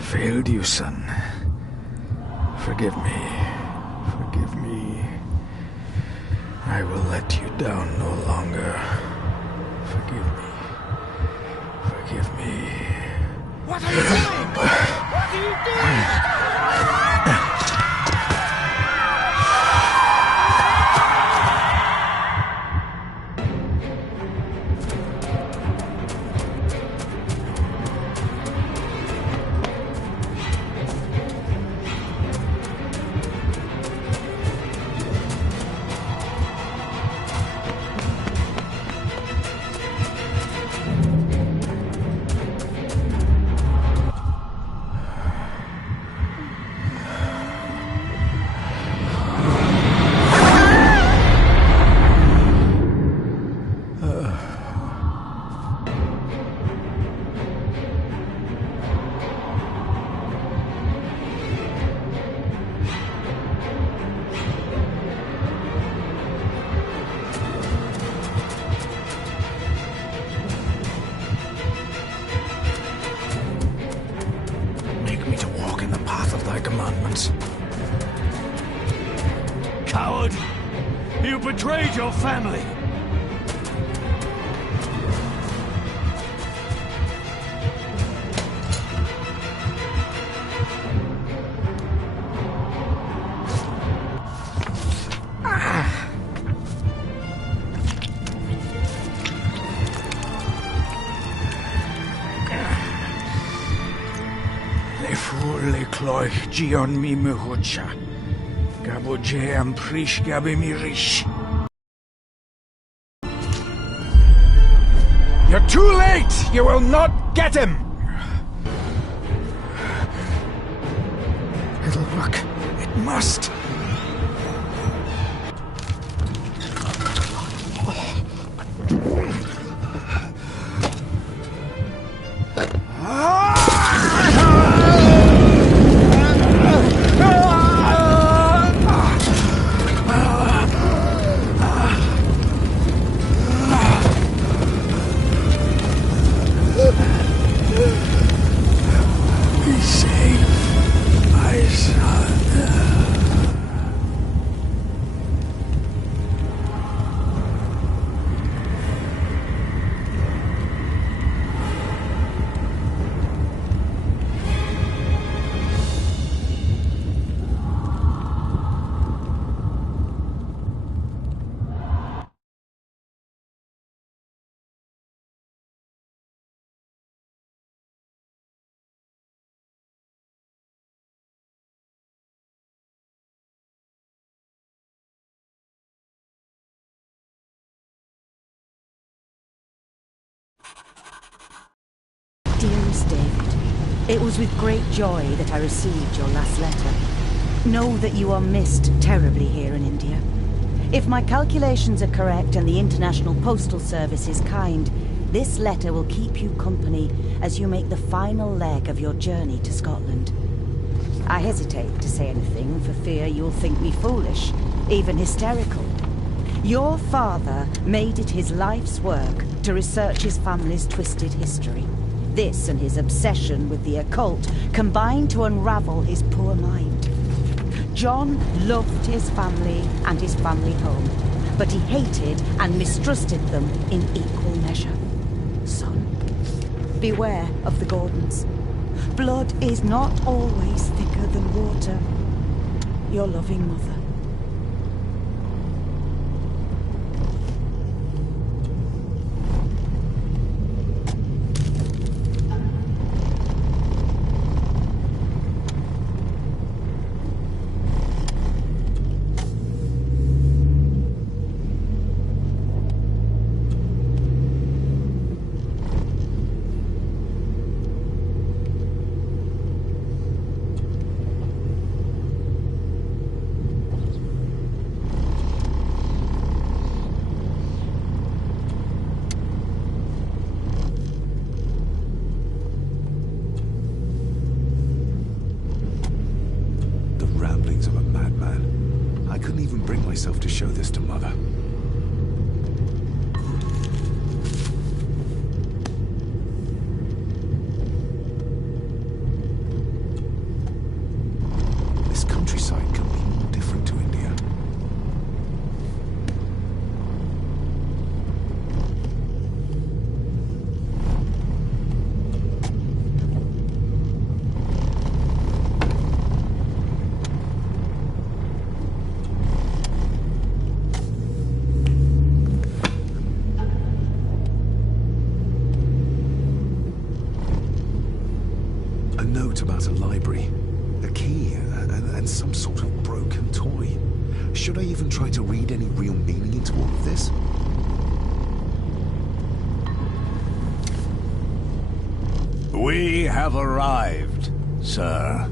I failed you, son. Forgive me. Forgive me. I will let you down no longer. Forgive me. Forgive me. What are you doing? What are you doing? Coward! You betrayed your family! Le fur le cloich gion mi mehucha. Gaboje am prish gabe mi rish. You're too late! You will not get him! It'll work. It must. Be safe, my son. Dearest David, it was with great joy that I received your last letter. Know that you are missed terribly here in India. If my calculations are correct and the International Postal Service is kind, this letter will keep you company as you make the final leg of your journey to Scotland. I hesitate to say anything for fear you'll think me foolish, even hysterical. Your father made it his life's work to research his family's twisted history. This and his obsession with the occult combined to unravel his poor mind. John loved his family and his family home, but he hated and mistrusted them in equal measure. Son, beware of the Gordons. Blood is not always thicker than water. Your loving mother. Myself to show this to Mother. about a library, a key, and some sort of broken toy. Should I even try to read any real meaning into all of this? We have arrived, sir.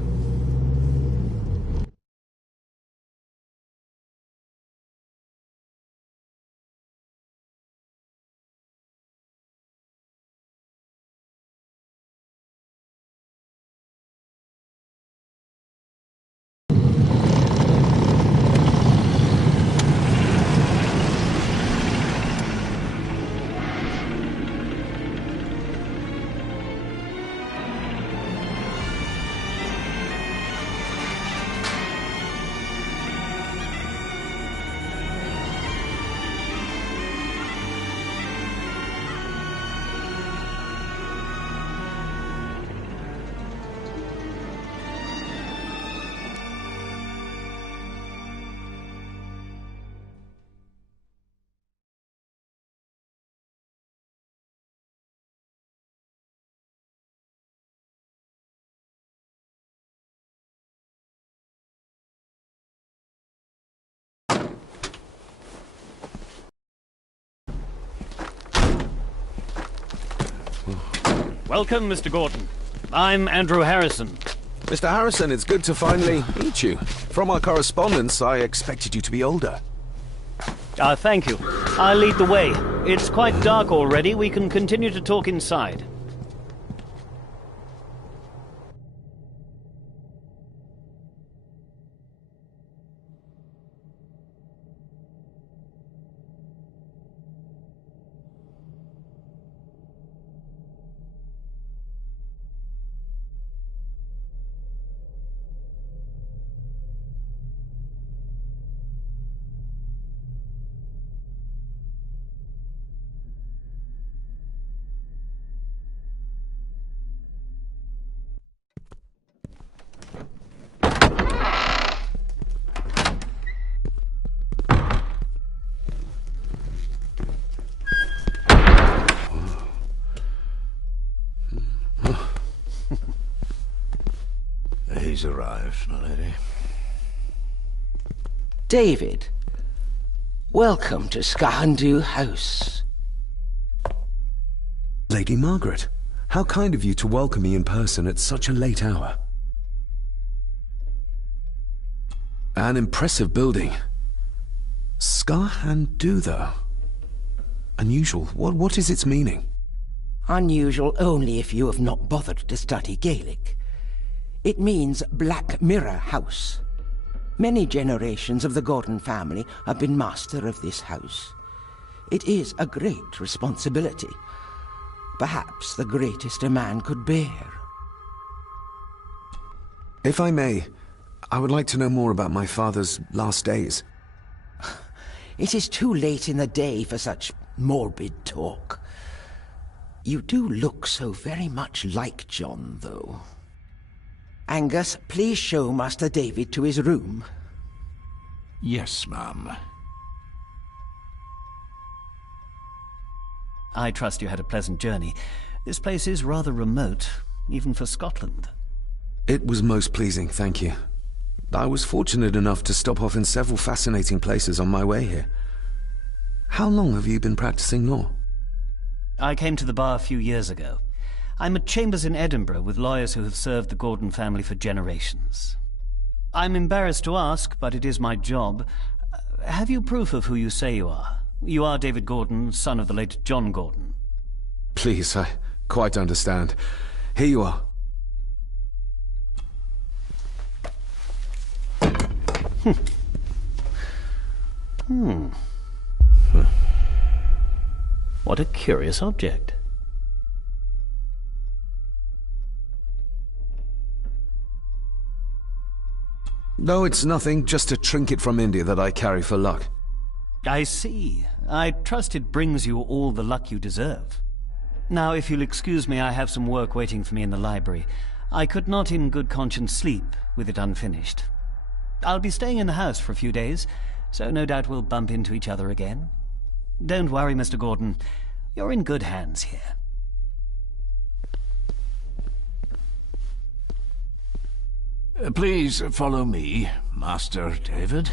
Welcome, Mr. Gordon. I'm Andrew Harrison. Mr. Harrison, it's good to finally meet you. From our correspondence, I expected you to be older. Thank you. I'll lead the way. It's quite dark already. We can continue to talk inside. He's arrived, my lady. David, welcome to Skahandu House. Lady Margaret, how kind of you to welcome me in person at such a late hour. An impressive building. Skahandu, though. Unusual. What is its meaning? Unusual only if you have not bothered to study Gaelic. It means Black Mirror House. Many generations of the Gordon family have been master of this house. It is a great responsibility. Perhaps the greatest a man could bear. If I may, I would like to know more about my father's last days. It is too late in the day for such morbid talk. You do look so very much like John, though. Angus, please show Master David to his room. Yes, ma'am. I trust you had a pleasant journey. This place is rather remote, even for Scotland. It was most pleasing, thank you. I was fortunate enough to stop off in several fascinating places on my way here. How long have you been practicing law? I came to the bar a few years ago. I'm at chambers in Edinburgh with lawyers who have served the Gordon family for generations. I'm embarrassed to ask, but it is my job. Have you proof of who you say you are? You are David Gordon, son of the late John Gordon. Please, I quite understand. Here you are. What a curious object. No, it's nothing, just a trinket from India that I carry for luck. I see. I trust it brings you all the luck you deserve. Now, if you'll excuse me, I have some work waiting for me in the library. I could not in good conscience sleep with it unfinished. I'll be staying in the house for a few days, so no doubt we'll bump into each other again. Don't worry, Mr. Gordon. You're in good hands here. Please follow me, Master David.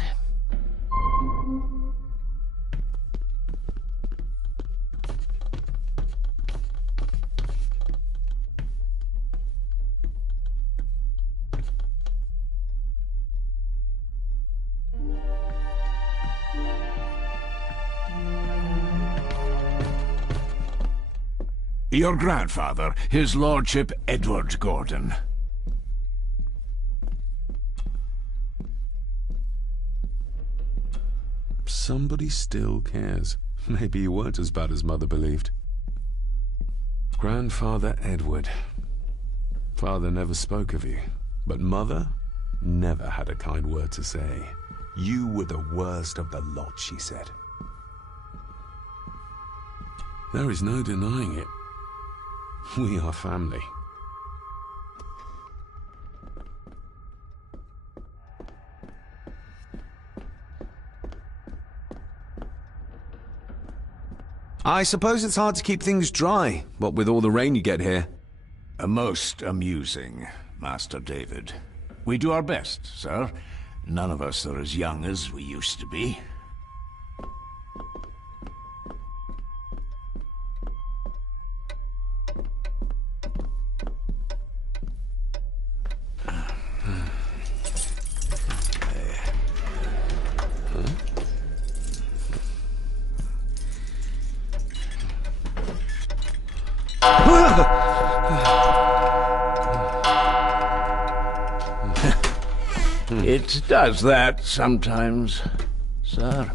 Your grandfather, His Lordship Edward Gordon. Somebody still cares. Maybe you weren't as bad as Mother believed. Grandfather Edward. Father never spoke of you, but Mother never had a kind word to say. You were the worst of the lot, she said. There is no denying it. We are family. I suppose it's hard to keep things dry, what with all the rain you get here. Most amusing, Master David. We do our best, sir. None of us are as young as we used to be. It does that sometimes, sir.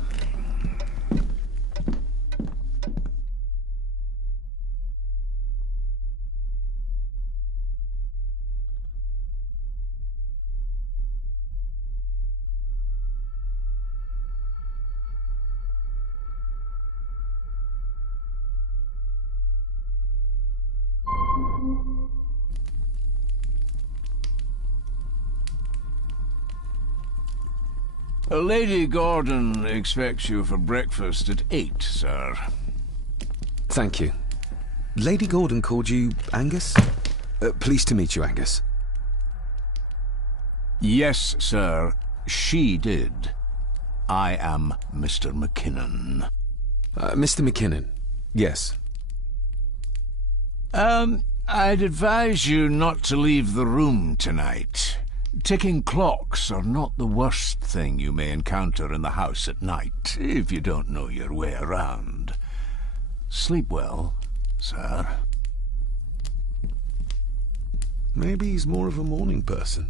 Lady Gordon expects you for breakfast at 8, sir. Thank you. Lady Gordon called you Angus? Pleased to meet you, Angus. Yes, sir. She did. I am Mr. McKinnon. Mr. McKinnon. Yes. I'd advise you not to leave the room tonight. Ticking clocks are not the worst thing you may encounter in the house at night, if you don't know your way around. Sleep well, sir. Maybe he's more of a morning person.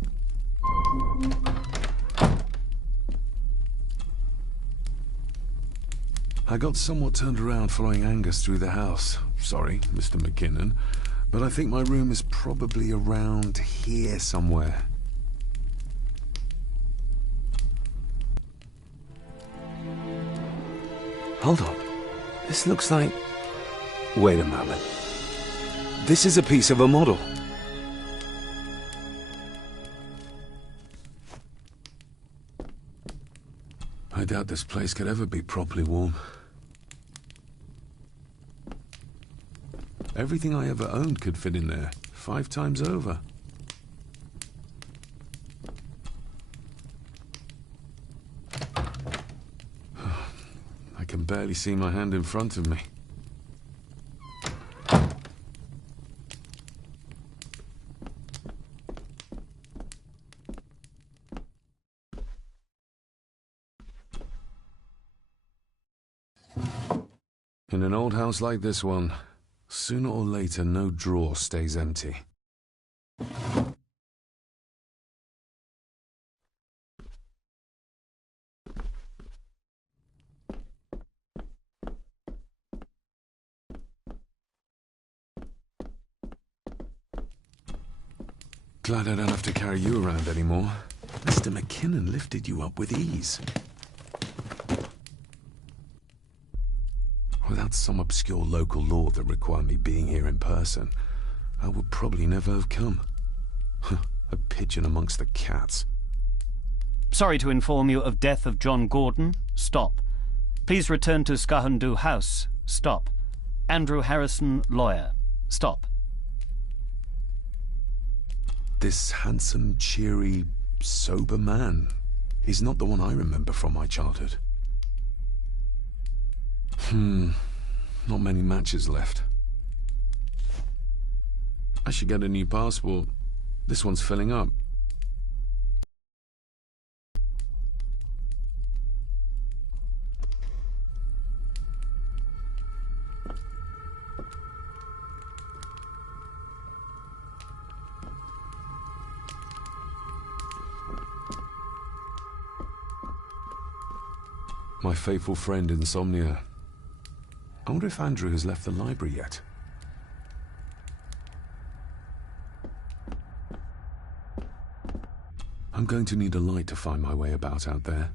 I got somewhat turned around following Angus through the house. Sorry, Mr. McKinnon, but I think my room is probably around here somewhere. Hold on. This looks like... Wait a moment. This is a piece of a model. I doubt this place could ever be properly warm. Everything I ever owned could fit in there, 5 times over. I can barely see my hand in front of me. In an old house like this one, sooner or later no drawer stays empty. Glad I don't have to carry you around anymore. Mr. McKinnon lifted you up with ease. Without some obscure local law that required me being here in person, I would probably never have come. A pigeon amongst the cats. Sorry to inform you of death of John Gordon. Stop. Please return to Skahundu House. Stop. Andrew Harrison, lawyer. Stop. This handsome, cheery, sober man. He's not the one I remember from my childhood. Not many matches left. I should get a new passport. This one's filling up. My faithful friend Insomnia. I wonder if Andrew has left the library yet. I'm going to need a light to find my way about out there.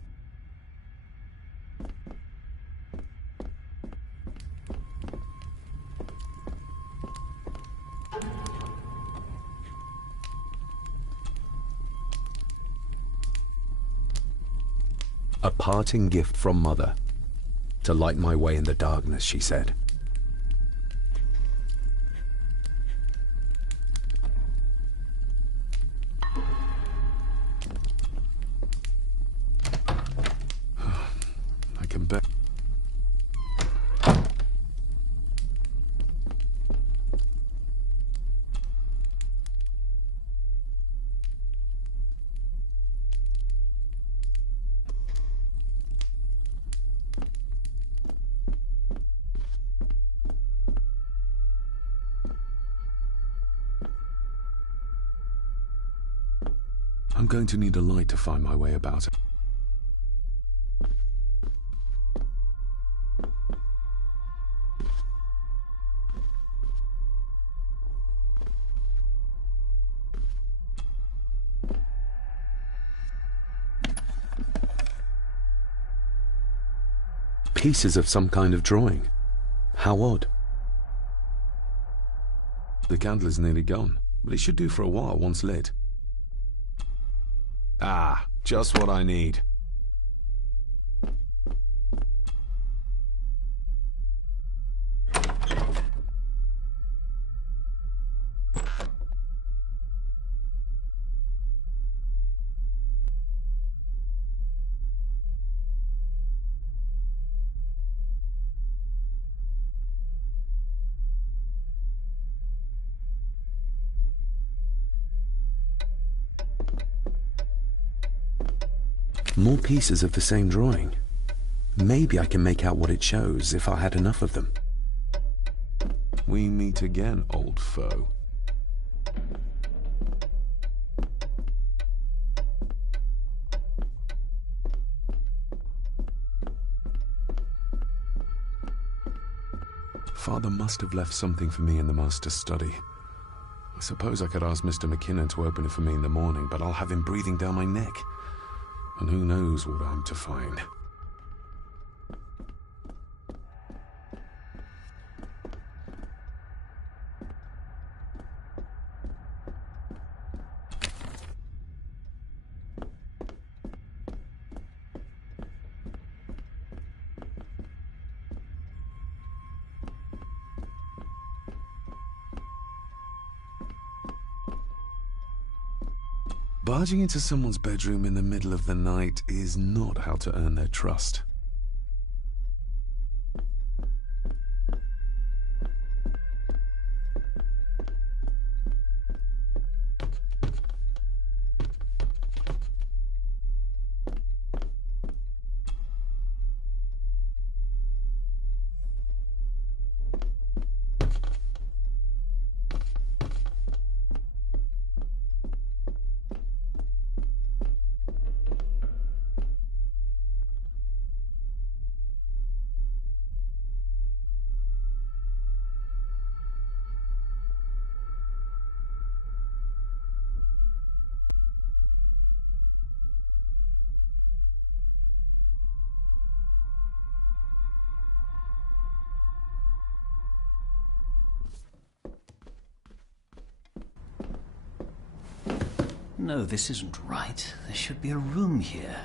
A parting gift from Mother. To light my way in the darkness, she said. I can bet. I'm going to need a light to find my way about. Pieces of some kind of drawing. How odd. The candle is nearly gone, but it should do for a while once lit. Ah, just what I need. More pieces of the same drawing. Maybe I can make out what it shows if I had enough of them. We meet again, old foe. Father must have left something for me in the Master's study. I suppose I could ask Mr. McKinnon to open it for me in the morning, but I'll have him breathing down my neck. And who knows what I'm to find. Barging into someone's bedroom in the middle of the night is not how to earn their trust. No, this isn't right. There should be a room here.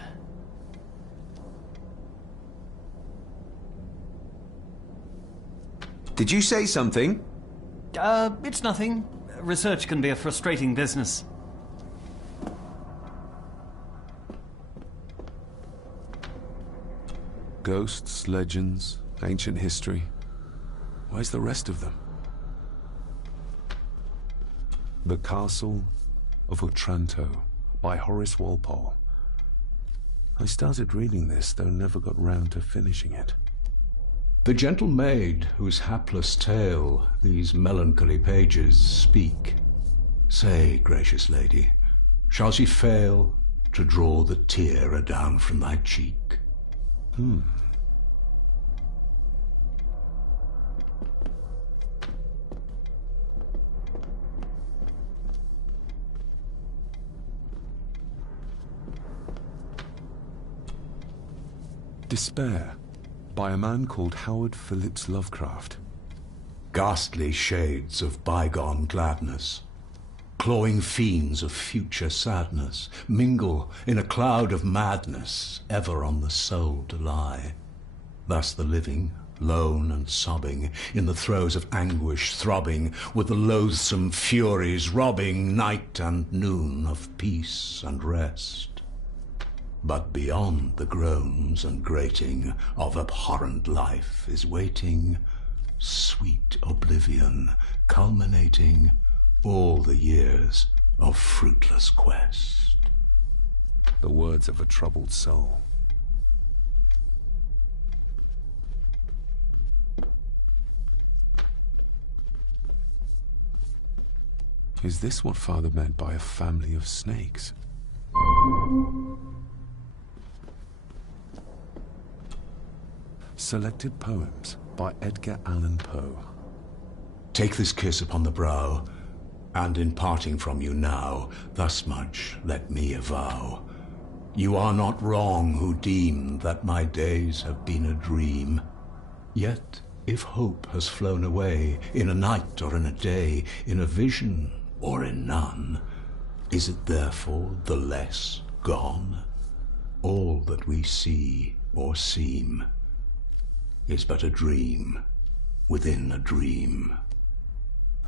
Did you say something? It's nothing. Research can be a frustrating business. Ghosts, legends, ancient history. Where's the rest of them? The Castle of Otranto by Horace Walpole. I started reading this, though never got round to finishing it. The gentle maid whose hapless tale these melancholy pages speak. Say, gracious lady, shall she fail to draw the tear adown from thy cheek? Despair, by a man called Howard Phillips Lovecraft. Ghastly shades of bygone gladness, clawing fiends of future sadness, mingle in a cloud of madness, ever on the soul to lie. Thus the living, lone and sobbing, in the throes of anguish throbbing, with the loathsome furies robbing night and noon of peace and rest. But beyond the groans and grating of abhorrent life is waiting sweet oblivion, culminating all the years of fruitless quest. The words of a troubled soul. Is this what Father meant by a family of snakes? Selected Poems by Edgar Allan Poe. Take this kiss upon the brow, and in parting from you now, thus much let me avow. You are not wrong who deem that my days have been a dream. Yet, if hope has flown away, in a night or in a day, in a vision or in none, is it therefore the less gone? All that we see or seem is but a dream within a dream.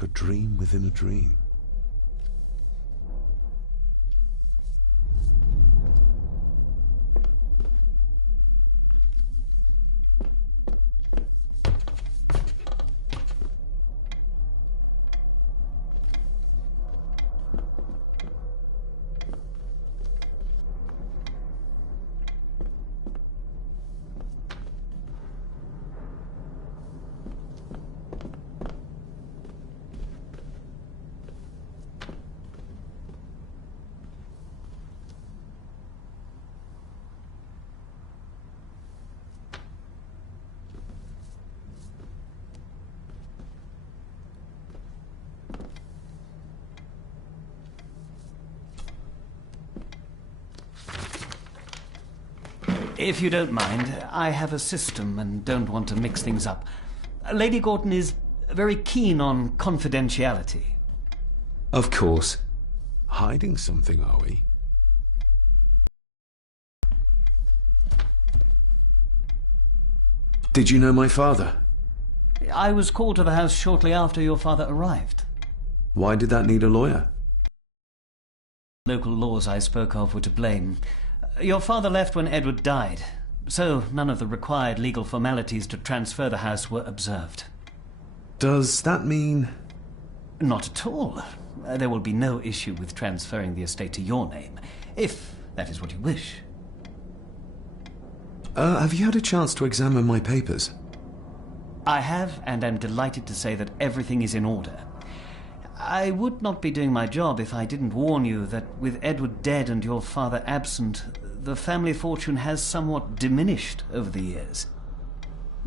A dream within a dream. If you don't mind, I have a system and don't want to mix things up. Lady Gordon is very keen on confidentiality. Of course. Hiding something, are we? Did you know my father? I was called to the house shortly after your father arrived. Why did that need a lawyer? Local laws I spoke of were to blame. Your father left when Edward died, so none of the required legal formalities to transfer the house were observed. Does that mean... Not at all. There will be no issue with transferring the estate to your name, if that is what you wish. Have you had a chance to examine my papers? I have, and am delighted to say that everything is in order. I would not be doing my job if I didn't warn you that with Edward dead and your father absent, the family fortune has somewhat diminished over the years.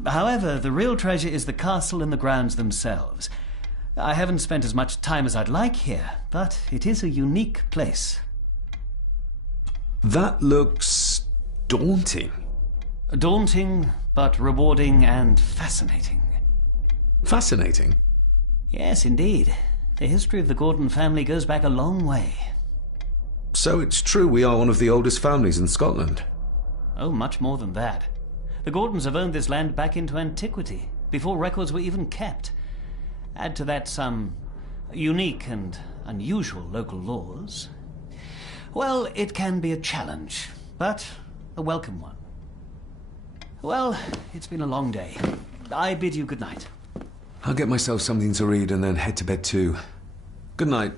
However, the real treasure is the castle and the grounds themselves. I haven't spent as much time as I'd like here, but it is a unique place. That looks... daunting. Daunting, but rewarding and fascinating. Fascinating? Yes, indeed. The history of the Gordon family goes back a long way. So it's true we are one of the oldest families in Scotland? Oh, much more than that. The Gordons have owned this land back into antiquity, before records were even kept. Add to that some unique and unusual local laws. Well, it can be a challenge, but a welcome one. Well, it's been a long day. I bid you good night. I'll get myself something to read and then head to bed too. Good night.